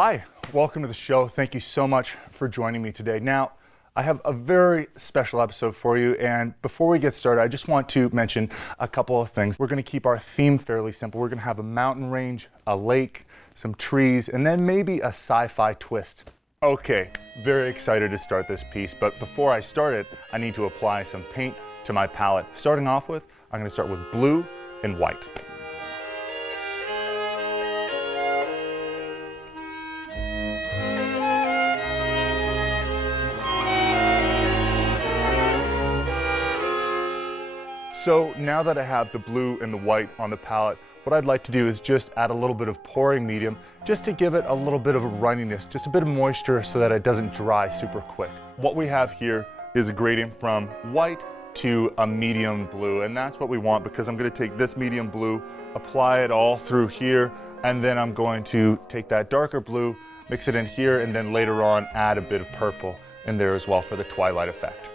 Hi, welcome to the show. Thank you so much for joining me today. Now, I have a very special episode for you, and before we get started, I just want to mention a couple of things. We're going to keep our theme fairly simple. We're going to have a mountain range, a lake, some trees, and then maybe a sci-fi twist. Okay, very excited to start this piece, but before I start it, I need to apply some paint to my palette. Starting off with, I'm going to start with blue and white. So now that I have the blue and the white on the palette, what I'd like to do is just add a little bit of pouring medium just to give it a little bit of a runniness, just a bit of moisture so that it doesn't dry super quick. What we have here is a gradient from white to a medium blue, and that's what we want because I'm going to take this medium blue, apply it all through here, and then I'm going to take that darker blue, mix it in here, and then later on add a bit of purple in there as well for the twilight effect.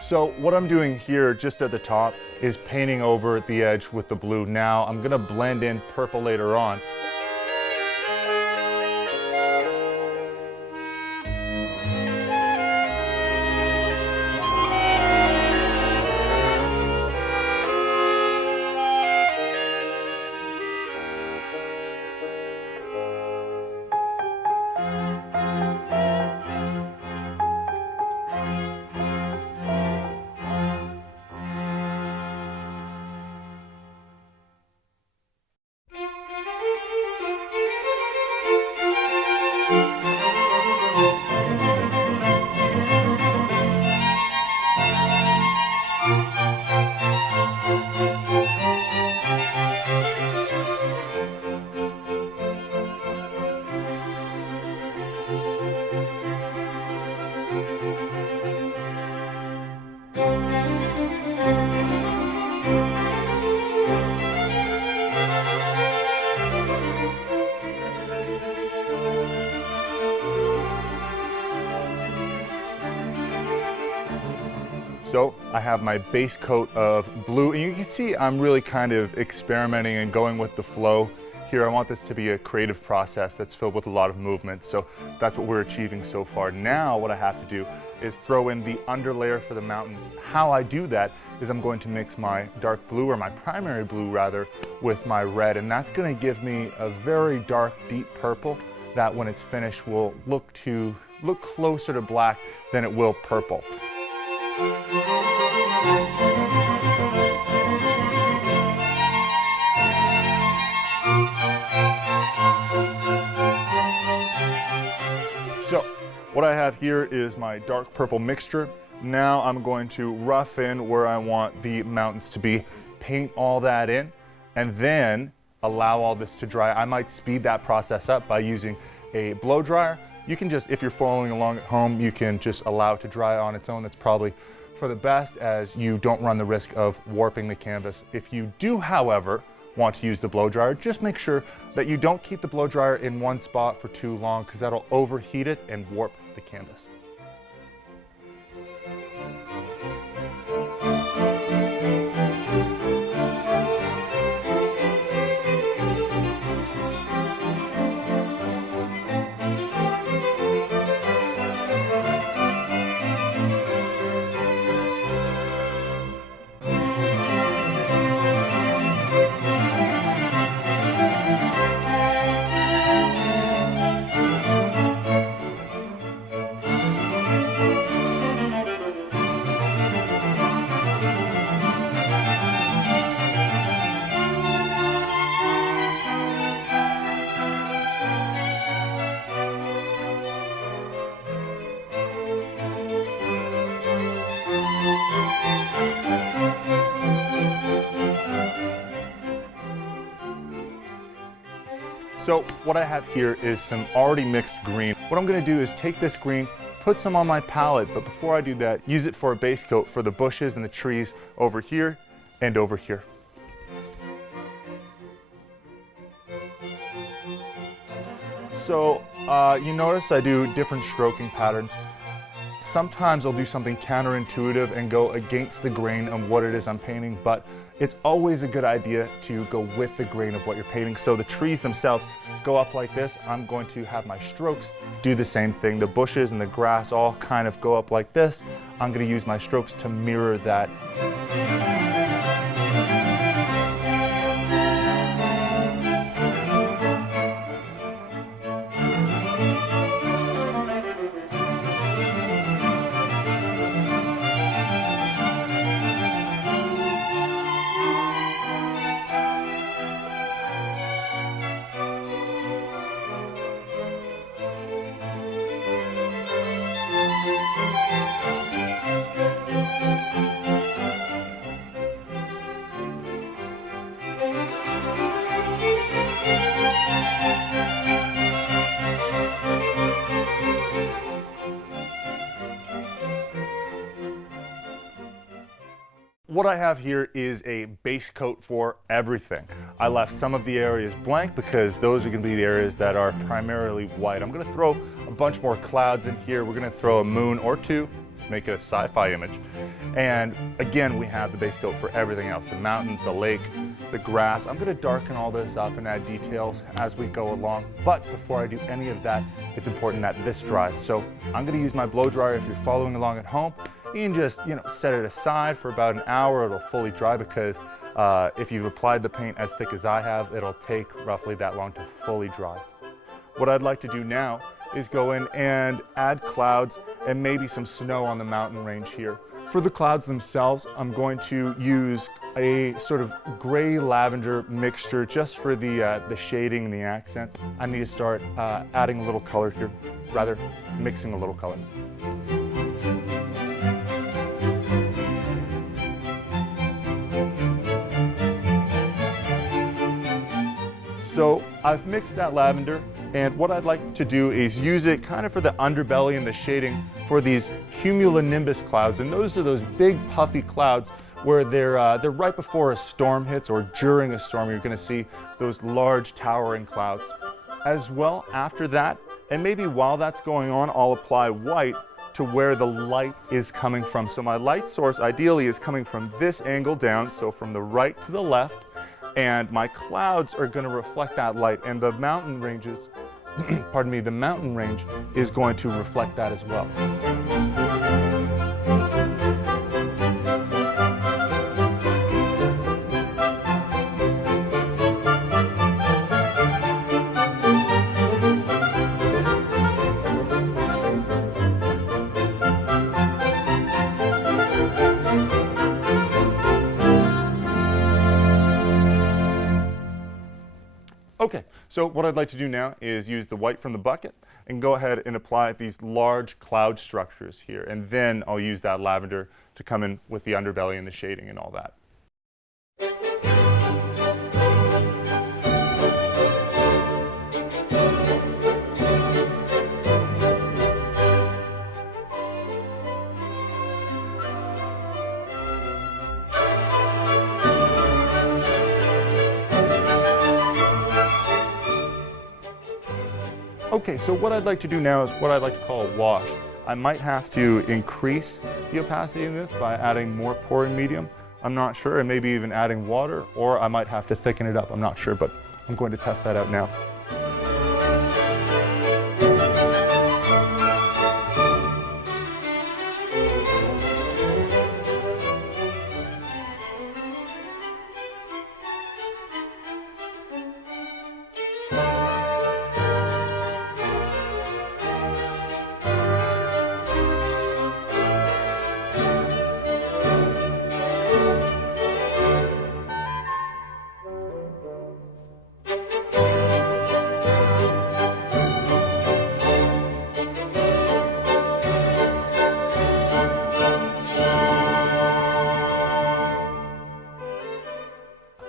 So what I'm doing here just at the top is painting over the edge with the blue. Now I'm gonna blend in purple later on. So I have my base coat of blue, and you can see I'm really kind of experimenting and going with the flow here. I want this to be a creative process that's filled with a lot of movement, so that's what we're achieving so far. Now what I have to do is throw in the underlayer for the mountains. How I do that is I'm going to mix my dark blue, or my primary blue rather, with my red, and that's going to give me a very dark, deep purple that when it's finished will look closer to black than it will purple. So what I have here is my dark purple mixture. Now I'm going to rough in where I want the mountains to be, paint all that in, and then allow all this to dry. I might speed that process up by using a blow dryer. You can just, if you're following along at home, you can just allow it to dry on its own. That's probably for the best, as you don't run the risk of warping the canvas. If you do, however, want to use the blow dryer, just make sure that you don't keep the blow dryer in one spot for too long, because that'll overheat it and warp the canvas. So what I have here is some already mixed green. What I'm gonna do is take this green, put some on my palette, but before I do that, use it for a base coat for the bushes and the trees over here and over here. So you notice I do different stroking patterns. Sometimes I'll do something counterintuitive and go against the grain of what it is I'm painting, but it's always a good idea to go with the grain of what you're painting. So the trees themselves go up like this. I'm going to have my strokes do the same thing. The bushes and the grass all kind of go up like this. I'm going to use my strokes to mirror that. What I have here is a base coat for everything. I left some of the areas blank because those are going to be the areas that are primarily white. I'm going to throw a bunch more clouds in here. We're going to throw a moon or two, make it a sci-fi image. And again, we have the base coat for everything else, the mountain, the lake, the grass. I'm going to darken all this up and add details as we go along. But before I do any of that, it's important that this dries. So I'm going to use my blow dryer. If you're following along at home, you can just, set it aside for about an hour. It'll fully dry because if you've applied the paint as thick as I have, it'll take roughly that long to fully dry. What I'd like to do now is go in and add clouds and maybe some snow on the mountain range here. For the clouds themselves, I'm going to use a sort of gray lavender mixture just for the shading and the accents. I need to start adding a little color here, rather mixing a little color. So I've mixed that lavender, and what I'd like to do is use it kind of for the underbelly and the shading for these cumulonimbus clouds. And those are those big puffy clouds where they're right before a storm hits or during a storm. You're going to see those large towering clouds. As well, after that, and maybe while that's going on, I'll apply white to where the light is coming from. So my light source ideally is coming from this angle down, so from the right to the left. And my clouds are going to reflect that light, and the mountain ranges, pardon me, the mountain range is going to reflect that as well. Okay, so what I'd like to do now is use the white from the bucket and go ahead and apply these large cloud structures here. And then I'll use that lavender to come in with the underbelly and the shading and all that. Okay, so what I'd like to do now is what I'd like to call a wash. I might have to increase the opacity in this by adding more pouring medium. I'm not sure, and maybe even adding water, or I might have to thicken it up. I'm not sure, but I'm going to test that out now.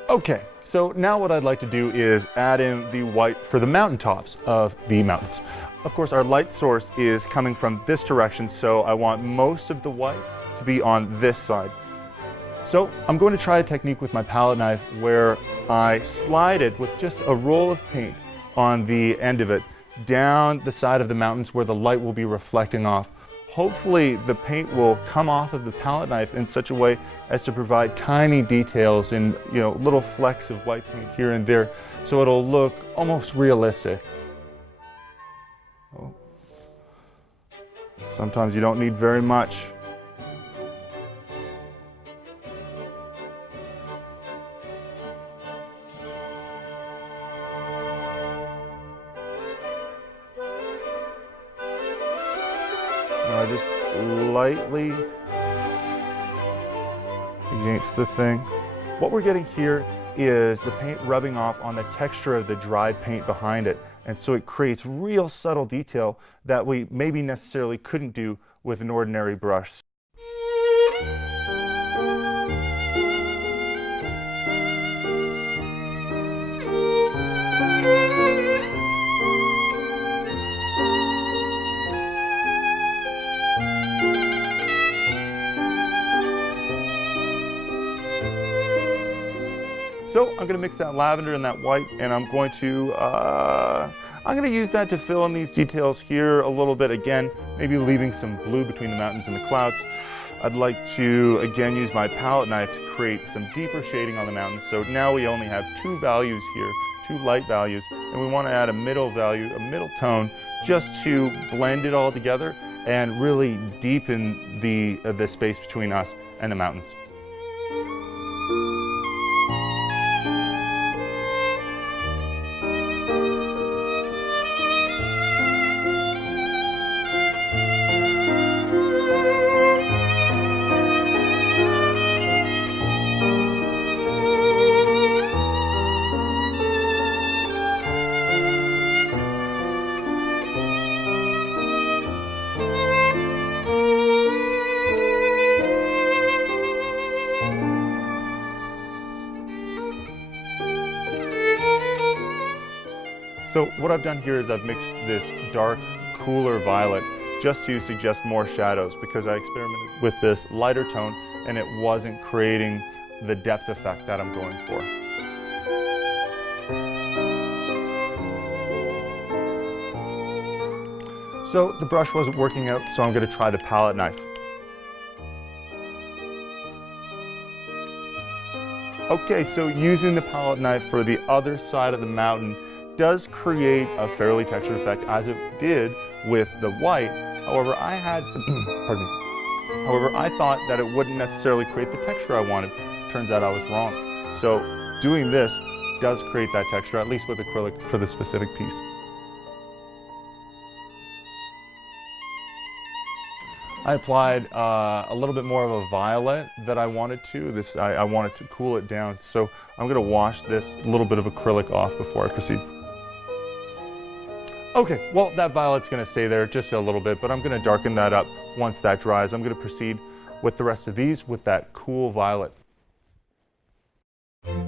Okay, So now what I'd like to do is add in the white for the mountaintops of the mountains. Of course, our light source is coming from this direction, so I want most of the white to be on this side. So I'm going to try a technique with my palette knife where I slide it with just a roll of paint on the end of it down the side of the mountains where the light will be reflecting off. Hopefully the paint will come off of the palette knife in such a way as to provide tiny details and little flecks of white paint here and there, so it'll look almost realistic. Oh. Sometimes you don't need very much. Now just lightly against the thing. What we're getting here is the paint rubbing off on the texture of the dried paint behind it. And so it creates real subtle detail that we maybe necessarily couldn't do with an ordinary brush. So I'm going to mix that lavender and that white, and I'm going to use that to fill in these details here a little bit again, maybe leaving some blue between the mountains and the clouds. I'd like to again use my palette knife to create some deeper shading on the mountains. So now we only have two values here, two light values, and we want to add a middle value, a middle tone, just to blend it all together and really deepen the space between us and the mountains. So what I've done here is I've mixed this dark, cooler violet just to suggest more shadows, because I experimented with this lighter tone and it wasn't creating the depth effect that I'm going for. So the brush wasn't working out, so I'm going to try the palette knife. Okay, so using the palette knife for the other side of the mountain does create a fairly textured effect, as it did with the white. However, I thought that it wouldn't necessarily create the texture I wanted. Turns out I was wrong. So doing this does create that texture, at least with acrylic for the specific piece. I applied a little bit more of a violet that I wanted to. I wanted to cool it down, so I'm going to wash this little bit of acrylic off before I proceed. Okay, well, that violet's going to stay there just a little bit, but I'm going to darken that up once that dries. I'm going to proceed with the rest of these with that cool violet. I'm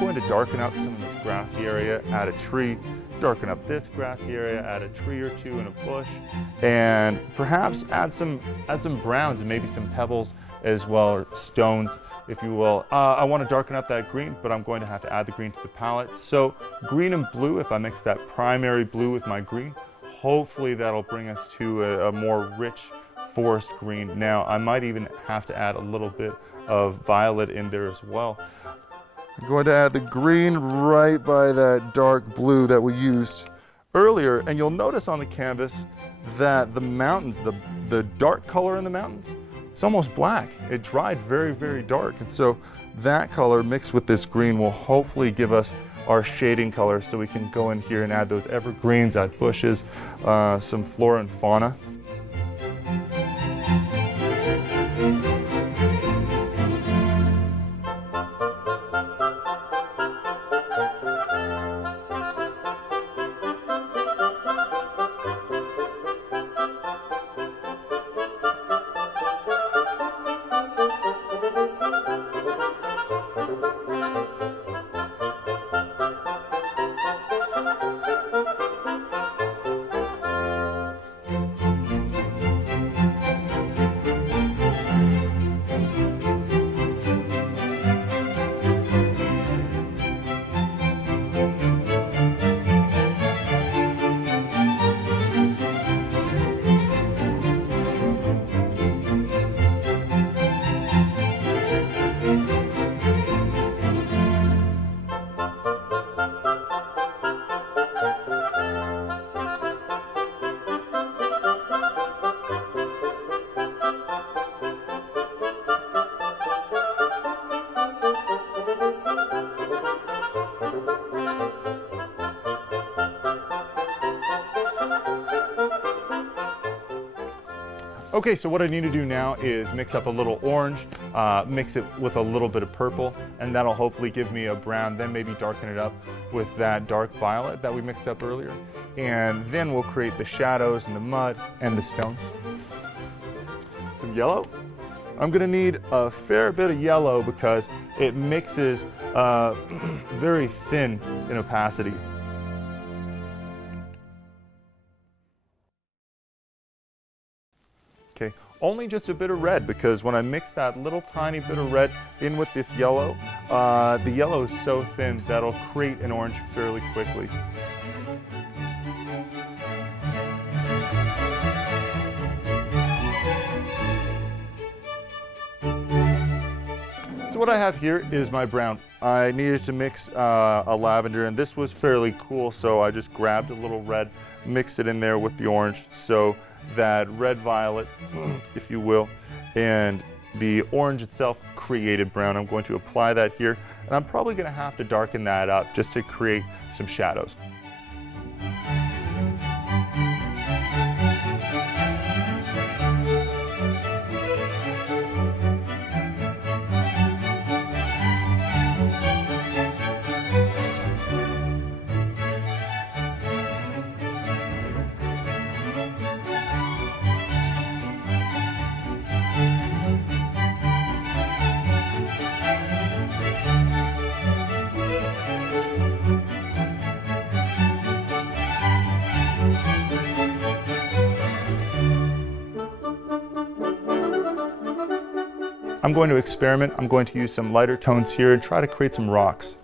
going to darken up some of this grassy area, add a tree, darken up this grassy area, add a tree or two and a bush, and perhaps add some browns and maybe some pebbles as well, or stones, if you will. I want to darken up that green, but I'm going to have to add the green to the palette. So green and blue, if I mix that primary blue with my green, hopefully that'll bring us to a more rich forest green. Now, I might even have to add a little bit of violet in there as well. I'm going to add the green right by that dark blue that we used earlier, and you'll notice on the canvas that the mountains, the dark color in the mountains, it's almost black. It dried very, very dark, and so that color mixed with this green will hopefully give us our shading color, so we can go in here and add those evergreens, add bushes, some flora and fauna. Okay, so what I need to do now is mix up a little orange, mix it with a little bit of purple, and that'll hopefully give me a brown, then maybe darken it up with that dark violet that we mixed up earlier. And then we'll create the shadows and the mud and the stones. Some yellow. I'm gonna need a fair bit of yellow because it mixes very thin in opacity. Okay, only just a bit of red because when I mix that little tiny bit of red in with this yellow, the yellow is so thin that'll create an orange fairly quickly. So what I have here is my brown. I needed to mix a lavender, and this was fairly cool, so I just grabbed a little red, mixed it in there with the orange, so that red violet, if you will, and the orange itself created brown. I'm going to apply that here, and I'm probably going to have to darken that up just to create some shadows. I'm going to experiment. I'm going to use some lighter tones here and try to create some rocks.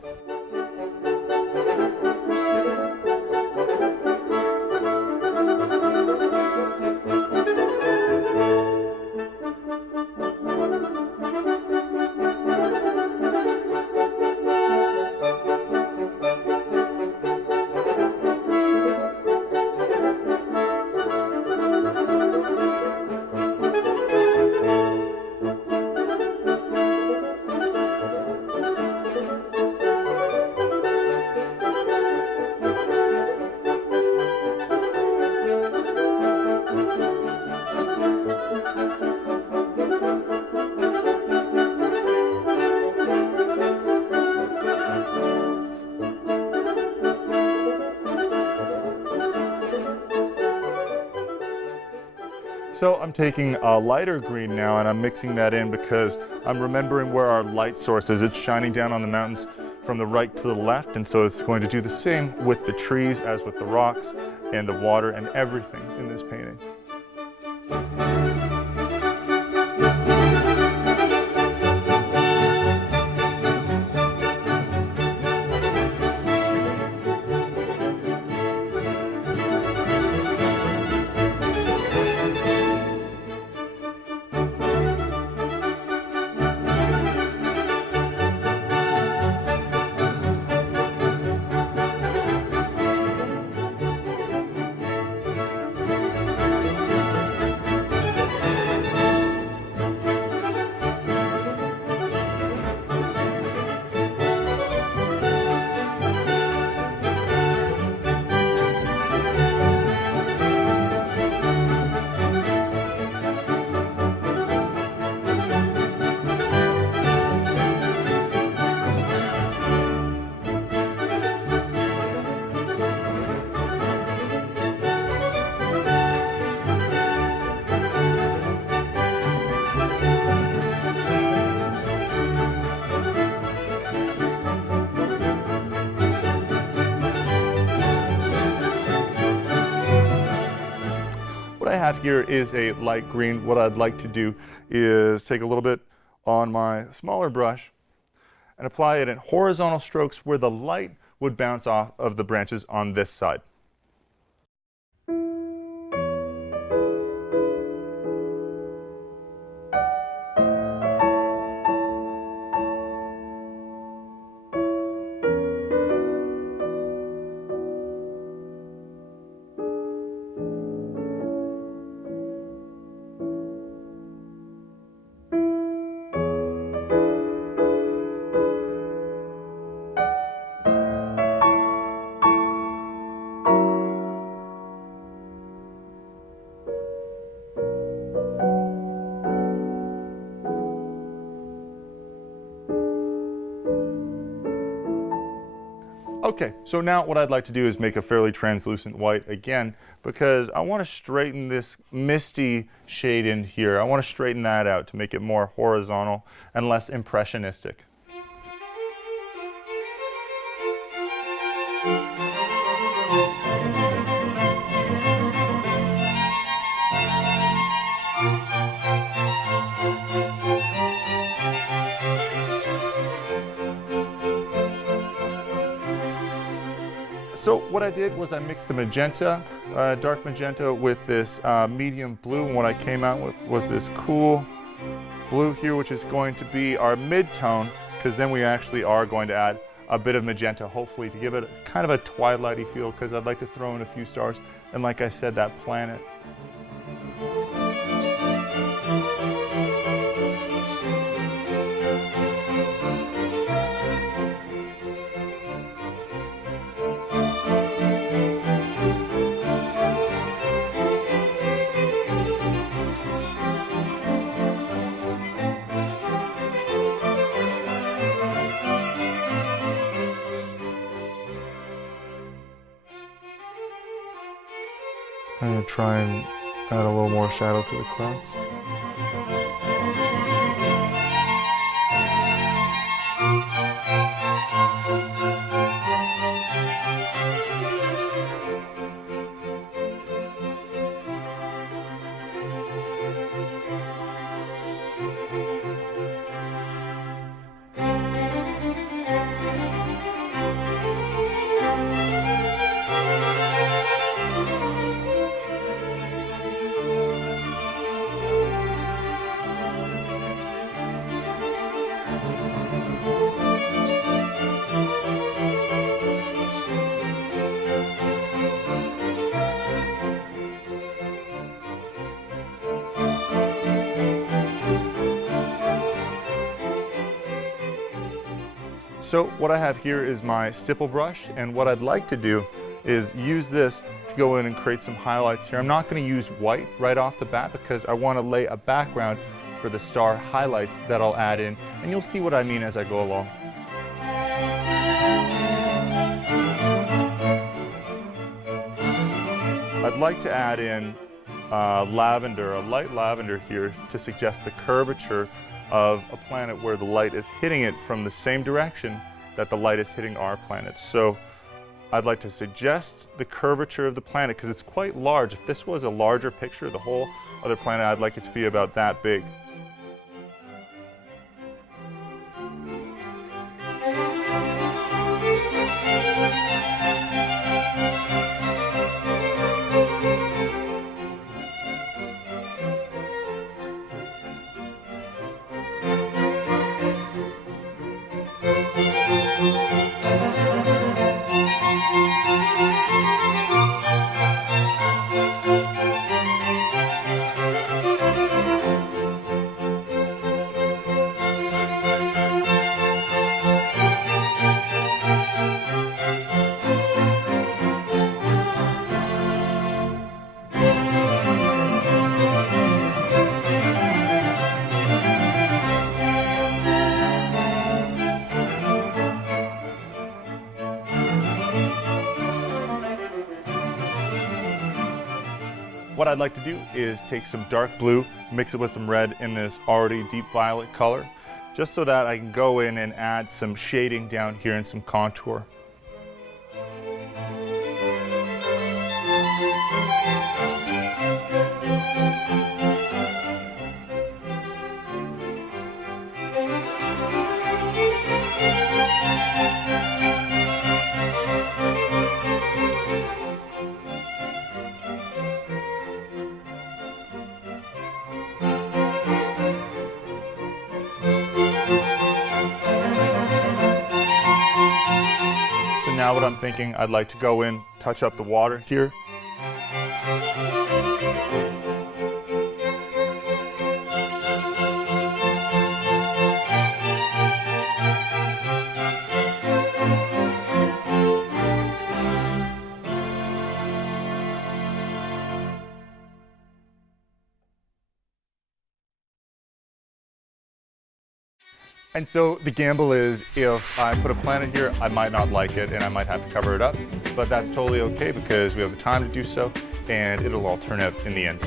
So I'm taking a lighter green now and I'm mixing that in because I'm remembering where our light source is. It's shining down on the mountains from the right to the left, and so it's going to do the same with the trees as with the rocks and the water and everything in this painting. What I have here is a light green. What I'd like to do is take a little bit on my smaller brush and apply it in horizontal strokes where the light would bounce off of the branches on this side. Okay, so now what I'd like to do is make a fairly translucent white again, because I want to straighten this misty shade in here. I want to straighten that out to make it more horizontal and less impressionistic. So what I did was I mixed the magenta, dark magenta, with this medium blue, and what I came out with was this cool blue here, which is going to be our mid-tone, because then we actually are going to add a bit of magenta, hopefully, to give it kind of a twilighty feel, because I'd like to throw in a few stars, and like I said, that planet. I'm going to try and add a little more shadow to the clouds. So what I have here is my stipple brush, and what I'd like to do is use this to go in and create some highlights here. I'm not going to use white right off the bat because I want to lay a background for the star highlights that I'll add in, and you'll see what I mean as I go along. I'd like to add in lavender, a light lavender here, to suggest the curvature of a planet where the light is hitting it from the same direction that the light is hitting our planet. So I'd like to suggest the curvature of the planet because it's quite large. If this was a larger picture, the whole other planet, I'd like it to be about that big. What I'd like to do is take some dark blue, mix it with some red in this already deep violet color, just so that I can go in and add some shading down here and some contour. Now what I'm thinking, I'd like to go in, touch up the water here. And so the gamble is if I put a planet here, I might not like it and I might have to cover it up, but that's totally okay because we have the time to do so and it'll all turn out in the end.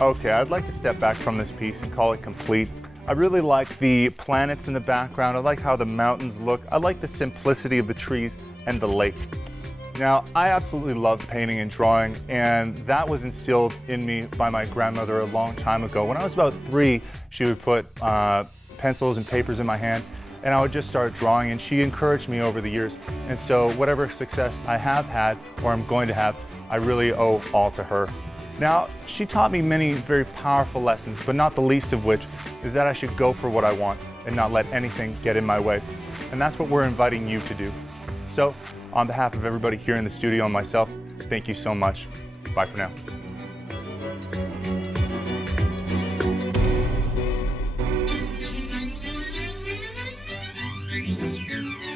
Okay, I'd like to step back from this piece and call it complete. I really like the planets in the background. I like how the mountains look. I like the simplicity of the trees and the lake. Now, I absolutely love painting and drawing, and that was instilled in me by my grandmother a long time ago. When I was about 3, she would put pencils and papers in my hand, and I would just start drawing, and she encouraged me over the years. And so whatever success I have had or I'm going to have, I really owe all to her. Now, she taught me many very powerful lessons, but not the least of which is that I should go for what I want and not let anything get in my way. And that's what we're inviting you to do. So, on behalf of everybody here in the studio and myself, thank you so much. Bye for now. Thank you.